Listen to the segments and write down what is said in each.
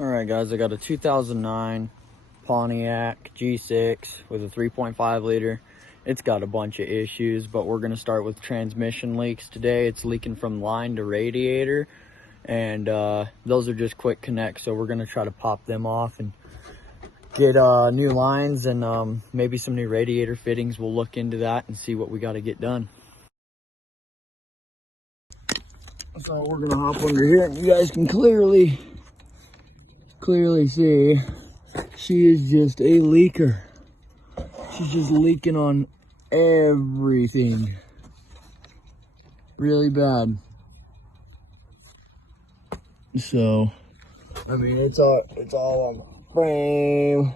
All right, guys, I got a 2009 Pontiac G6 with a 3.5 liter. It's got a bunch of issues, but we're gonna start with transmission leaks today. It's leaking from line to radiator, and those are just quick connects, so we're gonna try to pop them off and get new lines and maybe some new radiator fittings. We'll look into that and see what we got to get done. So we're gonna hop under here, and you guys can clearly see she is just a leaker. She's just leaking on everything really bad. So I mean, it's all on the frame.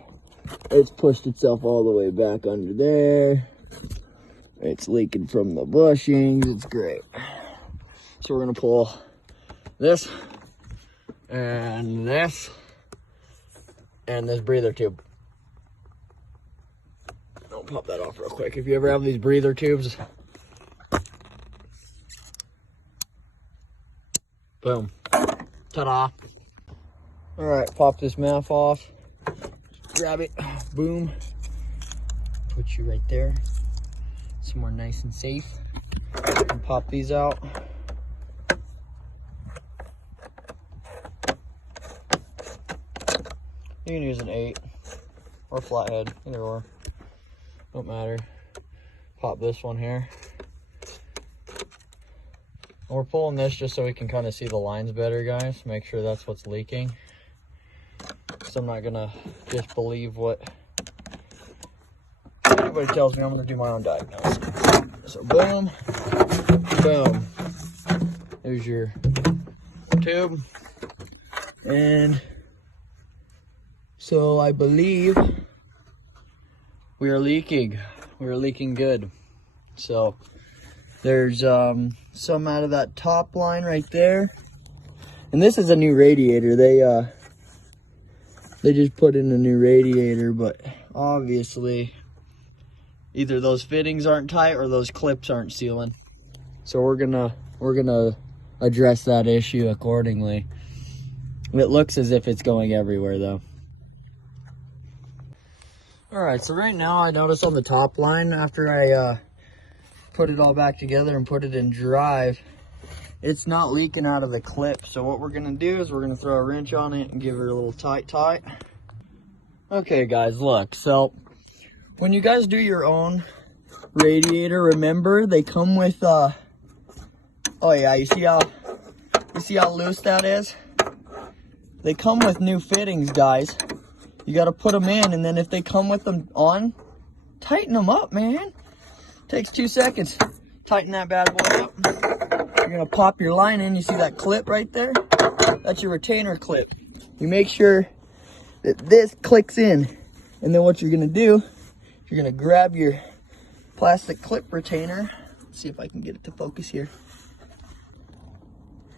It's pushed itself all the way back under there. It's leaking from the bushings. It's great. So we're gonna pull this and this and this breather tube. I'll pop that off real quick. If you ever have these breather tubes, boom, ta-da. All right, pop this MAF off. Grab it, boom. Put you right there, somewhere nice and safe. And pop these out. You can use an 8 or flathead, either or, don't matter. Pop this one here. And we're pulling this just so we can kind of see the lines better, guys. Make sure that's what's leaking. So I'm not gonna just believe what anybody tells me. I'm gonna do my own diagnosis. So boom, boom. There's your tube. And so I believe we are leaking. We're leaking good. So there's some out of that top line right there. And this is a new radiator. They just put in a new radiator, but obviously either those fittings aren't tight or those clips aren't sealing. So we're gonna address that issue accordingly. It looks as if it's going everywhere though. All right, so right now I noticed on the top line, after I put it all back together and put it in drive, it's not leaking out of the clip. So what we're gonna do is we're gonna throw a wrench on it and give it a little tight. Okay guys, look, so when you guys do your own radiator, remember they come with oh yeah, you see how loose that is? They come with new fittings, guys. You got to put them in, and then if they come with them on, tighten them up, man. Takes 2 seconds. Tighten that bad boy up. You're going to pop your line in. You see that clip right there? That's your retainer clip. You make sure that this clicks in. And then what you're going to do, you're going to grab your plastic clip retainer. Let's see if I can get it to focus here.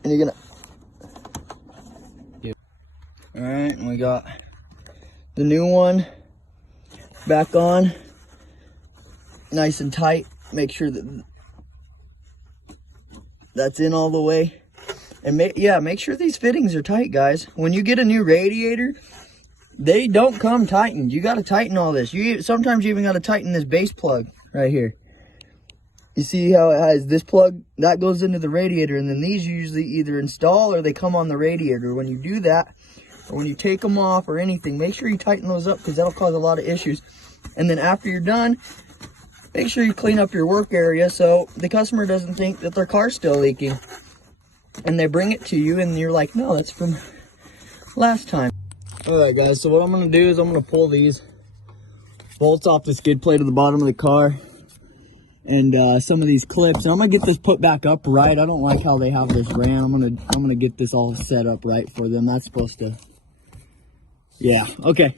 And you're going to... All right, and we got the new one back on, nice and tight. Make sure that that's in all the way. And make sure these fittings are tight, guys. When you get a new radiator, they don't come tightened. You got to tighten all this. Sometimes you even got to tighten this base plug right here. You see how it has this plug that goes into the radiator, and then these usually either install or they come on the radiator. When you do that, or when you take them off or anything, make sure you tighten those up, because that'll cause a lot of issues. And then after you're done, make sure you clean up your work area so the customer doesn't think that their car's still leaking. And they bring it to you and you're like, no, that's from last time. All right, guys, so what I'm gonna do is I'm gonna pull these bolts off the skid plate at the bottom of the car and some of these clips. And I'm gonna get this put back up right. I don't like how they have this ran. I'm gonna get this all set up right for them. That's supposed to, yeah, okay.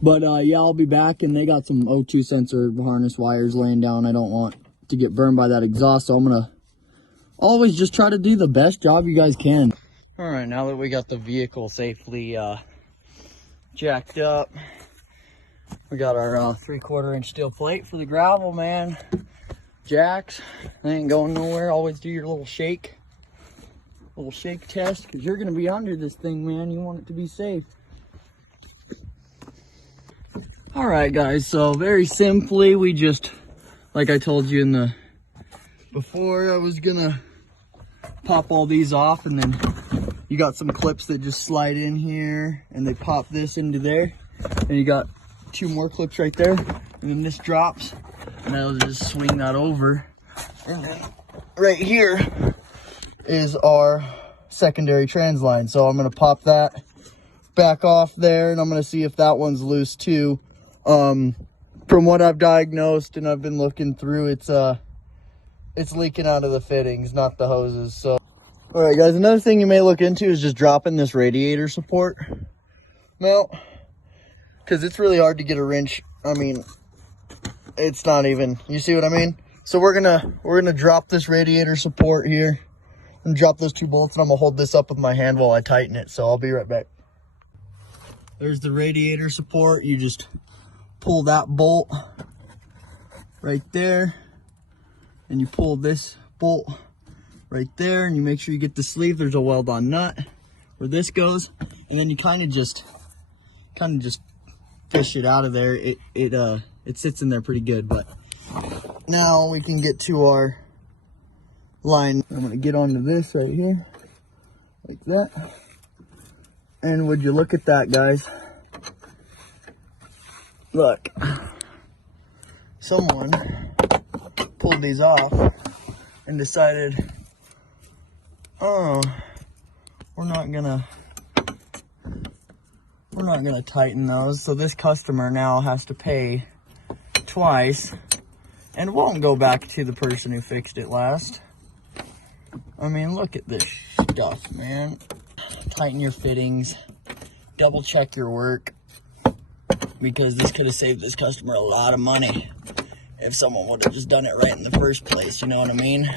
But yeah, I'll be back, and they got some O2 sensor harness wires laying down. I don't want to get burned by that exhaust, so I'm gonna always just try to do the best job you guys can. All right, now that we got the vehicle safely jacked up, we got our 3/4 inch steel plate for the gravel, man. Jacks, they ain't going nowhere. Always do your little shake test, because you're gonna be under this thing, man. You want it to be safe. All right, guys, so very simply, we just, like I told you in the before, I was gonna pop all these off, and then you got some clips that just slide in here and they pop this into there, and you got 2 more clips right there, and then this drops and I'll just swing that over, and then right here is our secondary trans line. So I'm gonna pop that back off there, and I'm gonna see if that one's loose too. From what I've diagnosed and I've been looking through, it's leaking out of the fittings, not the hoses. So, all right, guys, another thing you may look into is just dropping this radiator support mount, because it's really hard to get a wrench. I mean, it's not even, you see what I mean? So we're gonna drop this radiator support here and drop those 2 bolts, and I'm gonna hold this up with my hand while I tighten it. So I'll be right back. There's the radiator support. You just pull that bolt right there, and you pull this bolt right there, and you make sure you get the sleeve. There's a weld on nut where this goes, and then you kind of just fish it out of there. It sits in there pretty good. But now we can get to our line. I'm gonna get onto this right here like that, and would you look at that, guys? Look, someone pulled these off and decided, oh, we're not gonna tighten those. So this customer now has to pay twice and won't go back to the person who fixed it last. I mean, look at this stuff, man. Tighten your fittings, double check your work, because this could have saved this customer a lot of money if someone would have just done it right in the first place, you know what I mean?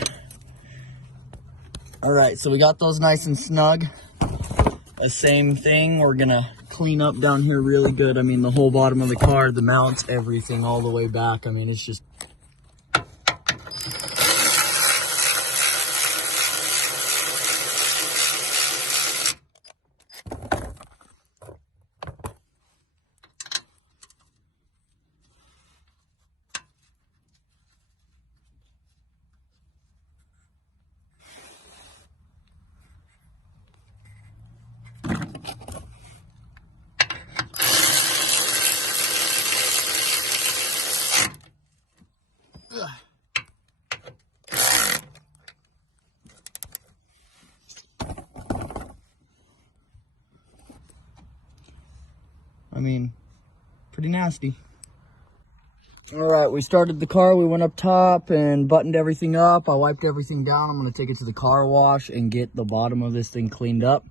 All right, so we got those nice and snug. The same thing, we're gonna clean up down here really good. I mean, the whole bottom of the car, the mounts, everything all the way back. I mean, it's just, I mean, pretty nasty. All right, we started the car. We went up top and buttoned everything up. I wiped everything down. I'm gonna take it to the car wash and get the bottom of this thing cleaned up.